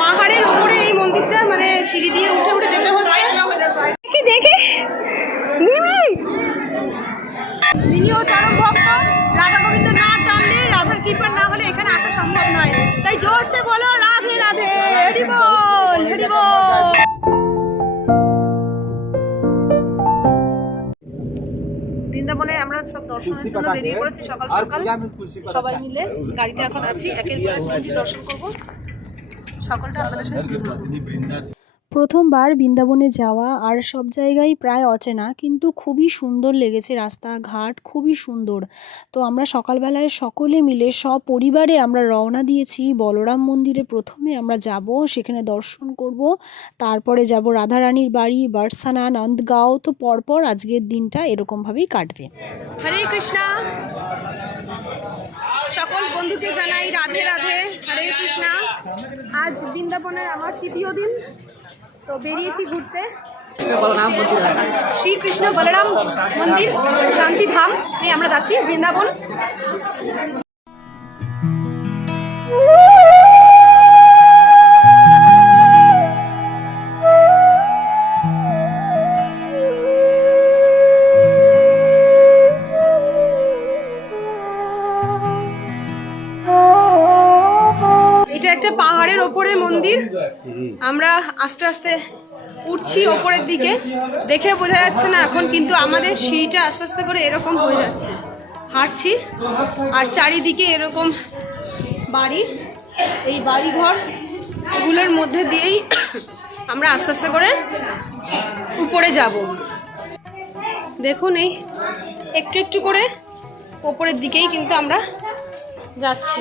পাহাড়ের উপরে এই মন্দিরটা, মানে সিঁড়ি দিয়ে উঠে উঠে যেতে হচ্ছে। দেখে তিনিও চরম ভক্ত। রাধা গোবিন্দ না টানলে, রাধার কৃপা না হলে এখানে আসা সম্ভব নয়। তাই জোরসে বলো রাধে রাধে, হরি বল হরি বল। বৃন্দাবনে আমরা সব দর্শনের জন্য বেরিয়ে পড়েছি সকাল সকাল, সবাই মিলে গাড়িতে এখন আছি। একের পর এক মন্দির দর্শন করবো, সকলটা আপনাদের সাথে তুলে ধরবো। প্রথমবার বৃন্দাবনে যাওয়া, আর সব জায়গায় প্রায় অচেনা, কিন্তু খুবই সুন্দর লেগেছে। রাস্তাঘাট খুবই সুন্দর। তো আমরা সকালবেলায় সকলে মিলে সপরিবারে আমরা রওনা দিয়েছি বলরাম মন্দিরে। প্রথমে আমরা যাব, সেখানে দর্শন করব, তারপরে যাব রাধারানীর বাড়ি, বারসানা, নন্দগাঁও। তো পরপর আজকের দিনটা এরকমভাবেই কাটবে। হরে কৃষ্ণা, সকল বন্ধুকে জানাই রাধে রাধে, হরে কৃষ্ণা। আজ বৃন্দাবনের আমার তৃতীয় দিন। তো বেরিয়েছি ঘুরতে শ্রীকৃষ্ণ বলরাম মন্দির, শান্তিধাম। এই আমরা যাচ্ছি বৃন্দাবন। এটা একটা পাহাড়ের ওপরে মন্দির। আমরা আস্তে আস্তে উঠছি ওপরের দিকে, দেখে বোঝা যাচ্ছে না এখন, কিন্তু আমাদের সিঁড়িটা আস্তে আস্তে করে এরকম হয়ে যাচ্ছে। হাঁটছি আর চারিদিকে এরকম বাড়ি, এই বাড়িঘরগুলোর মধ্যে দিয়েই আমরা আস্তে আস্তে করে উপরে যাব। দেখুন এই একটু একটু করে ওপরের দিকেই কিন্তু আমরা যাচ্ছি।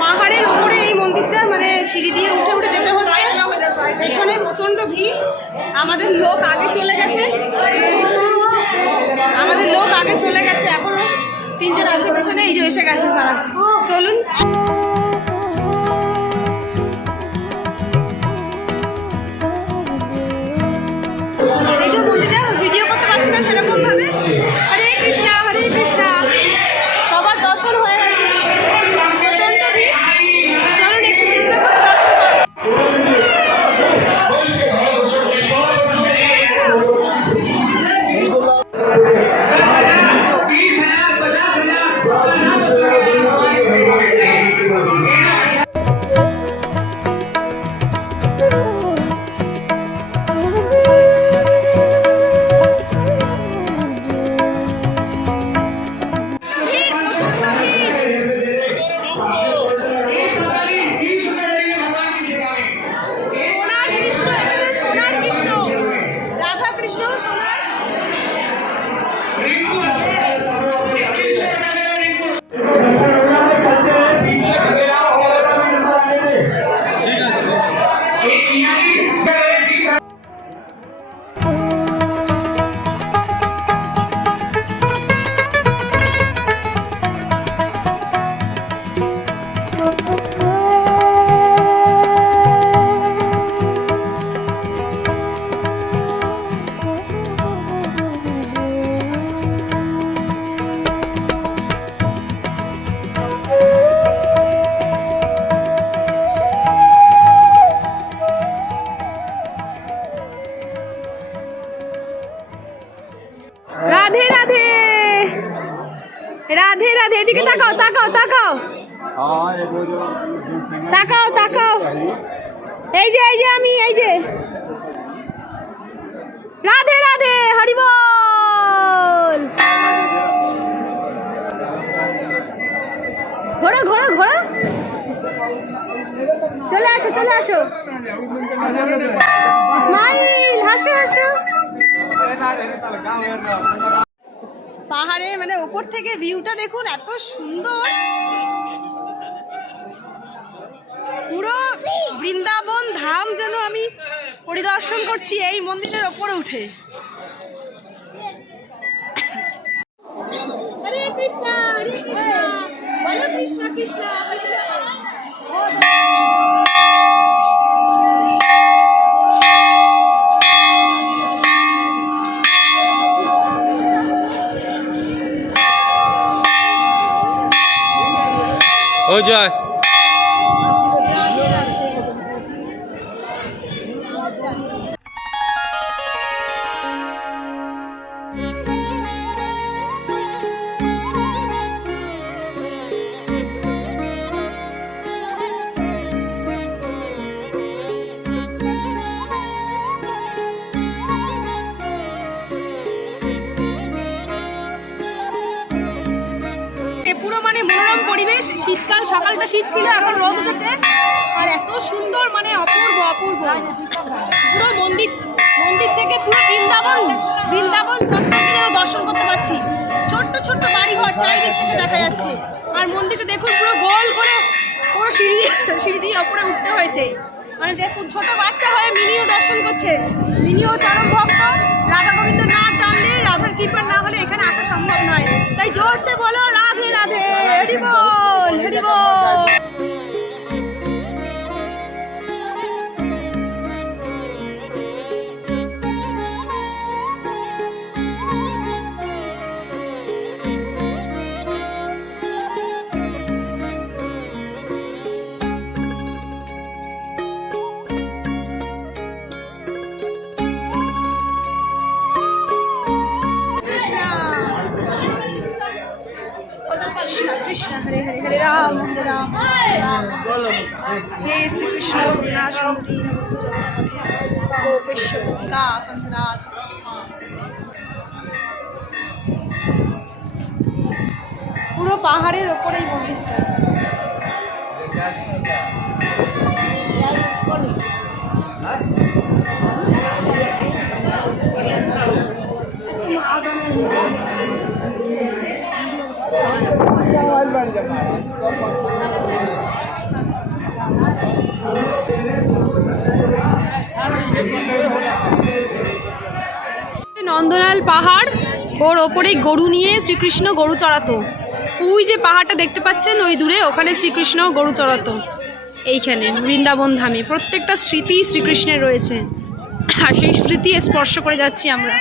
পাহাড়ের উপরে এই মন্দিরটা, মানে সিঁড়ি দিয়ে উঠে উঠে যেতে হচ্ছে। পেছনে প্রচন্ড ভিড়। আমাদের লোক আগে চলে গেছে, এখনো তিনজন আছে পেছনে, এই যে এসে গেছে তারা। চলুন। এই যে মন্দিরটা ভিডিও করতে পারছি না সেরকম ভাবে। হরে কৃষ্ণা হরে কৃষ্ণা, সবার দর্শন হয়ে গেছে। প্রচন্ড ভিড়। চলুন একটু চেষ্টা করছি দর্শন করার। রাধে, এদিকে তাকাও তাকাও তাকাও তাকাও তাকাও, এই যে আমি, এই যে রাধে রাধে, হরি বল। ঘোড়া ঘোড়া ঘোড়া, চলে আসো চলে আসো, স্মাইল, হাসো হাসো। পাহাড়ে মানে উপর থেকে ভিউটা দেখুন, এত সুন্দর, পুরো বৃন্দাবন ধাম যেন আমি পরিদর্শন করছি এই মন্দিরের ওপরে উঠে। হরে কৃষ্ণ হরে কৃষ্ণ, বলো কৃষ্ণ কৃষ্ণ হরে হরে। ও জয়, রাধে রাধে। পুরো মানে মনোরম পরিবেশ, শীতকাল, সকালটা শীত ছিল, এখন রোদ উঠেছে, আর এত সুন্দর, মানে অপূর্ব অপূর্ব। পুরো মন্দির থেকে পুরো বৃন্দাবন চত্বরকে যেন দর্শন করতে পারছি। ছোট্ট ছোট্ট বাড়িঘর চারিদিক থেকে দেখা যাচ্ছে, আর মন্দিরটা দেখুন পুরো গোল করে, পুরো সিঁড়ি দিয়ে ওপরে উঠতে হয়েছে। মানে দেখুন, ছোট বাচ্চা হয়ে মিনিও দর্শন করছে, মিনিও চরম ভক্ত। রাধা গোবিন্দ না টানলে, রাধার কৃপা না হলে এখানে আসা সম্ভব নয়। তাই জোরসে বলো রাধে রাধে, হরি বল হরি বল। কৃষ্ণ কৃষ্ণ হরে হরে, হরে রাম হরে রাম হে শ্রীকৃষ্ণ করুণা সিন্ধু গোপেশ্বর গোপিকা কান্তনাথ। পুরো পাহাড়ের ওপরেই মন্দিরটা। নন্দলাল পাহাড়, ওর ওপরেই গরু নিয়ে শ্রীকৃষ্ণ গরু চড়াতো। ওই যে পাহাড়টা দেখতে পাচ্ছেন ওই দূরে, ওখানে শ্রীকৃষ্ণ গরু চড়াতো। এইখানে বৃন্দাবন ধামে প্রত্যেকটা স্মৃতি শ্রীকৃষ্ণের রয়েছে, আর সেই স্মৃতি স্পর্শ করে যাচ্ছি আমরা।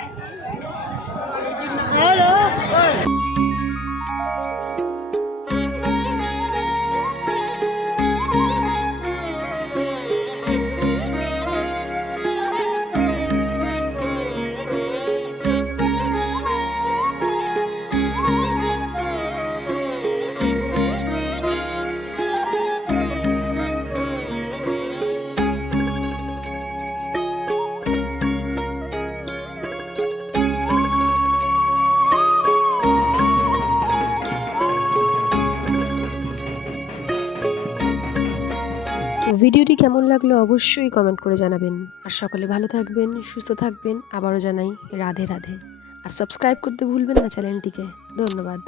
ভিডিওটি কেমন লাগলো অবশ্যই কমেন্ট করে জানাবেন। আর সকলে ভালো থাকবেন, সুস্থ থাকবেন। আবারও জানাই রাধে রাধে। আর সাবস্ক্রাইব করতে ভুলবেন না চ্যানেলটিকে। ধন্যবাদ।